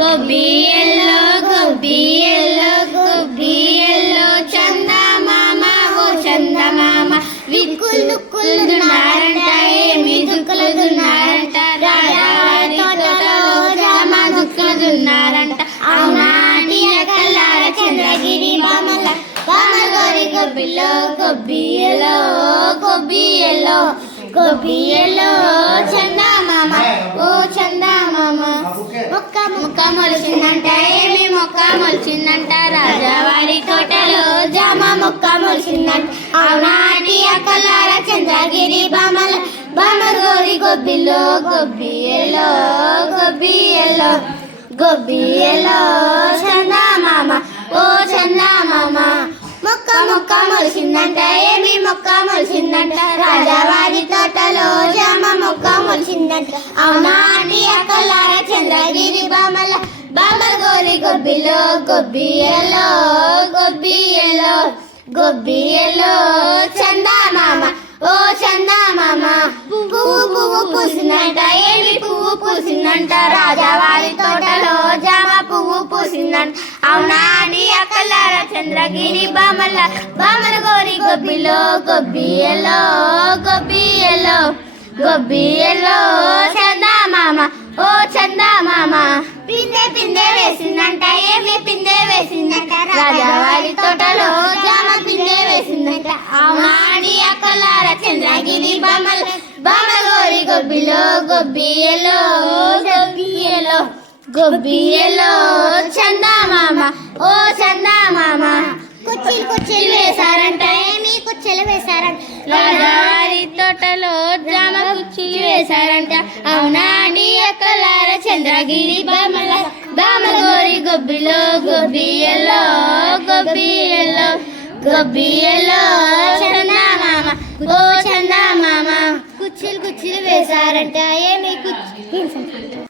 గొబ్బియల్లో గొబ్బియల్లో గొబ్బియల్లో చందమామ ఓ చందమామ విక్కులు దుక్కులు దున్నారంట ఏమి దుక్కులు దున్నారంట రాజావారి తోటలో జామ దుక్కులు దున్నారంట అవునాటి కల్లార చంద్రగిరి బామల బామగోరి గొబ్బిలో గొబ్బియల్లో గొబ్బియల్లో గొబ్బియల్లో చందమామ ఓ చందమామ మొక్క మొక్క మొలిచిందంట ఏమి మొక్క మొలిచిందంట రాజావారి తోటలో జామ మొక్క మొలిచిందంట అవునాటి అక్కలార చంద్రగిరి బామల బామగోరి గొబ్బిలో గొబ్బియల్లో గొబ్బియల్లో గొబ్బియల్లో చందమామ ఓ చందమామ మొక్క మొక్క మొలిచిందంట ఏమి మొక్క మొలిచిందంట రాజావారి తోటలో జామ మొక్క మొలిచిందంట అవునాటి అక్కలార చంద్రగిరి బామల బామగోరి గొబ్బిలో గొబ్బియల్లో గొబ్బియల్లో గొబ్బియల్లో చందమామ ఓ చందమామ పువ్వు పువ్వు పూసిందంట ఏమి పువ్వు పూసిందంట రాజావారి తోటలో జామ పువ్వు పూసిందంట అవునాడి అక్కలార చంద్రగిరి బామల బామగోరి గొబ్బిలో గొబ్బియల్లో గొబ్బియల్లో గొబ్బియల్లో చందమామ ఓ చందమామ పిందె పిందె వేసిందంట ఏమి పిందె వేసిందంట రాజావారి తోటలో జామ పిందె వేసిందంట అవునాడి అక్కలార చంద్రగిరి బామల బామగోరి గొబ్బిలో గొబ్బియల్లో గొబ్బియల్లో గొబ్బియల్లో చందమామ ఓ చందమామ కుచ్చిలు కుచ్చిలు వేశారంట ఏమి కుచ్చిలు వేశారంట రాజావారి తోటలో జామ కుచ్చిలు వేశారంట అవునాడి అక్కలార చంద్రగిరి బామల బామగోరి గొబ్బిలో గొబ్బియల్లో గొబ్బియల్లో గొబ్బియల్లో చందమామ ఓ చందమామ కుచ్చిలు కుచ్చిలు వేశారంట ఏమి కుచ్చి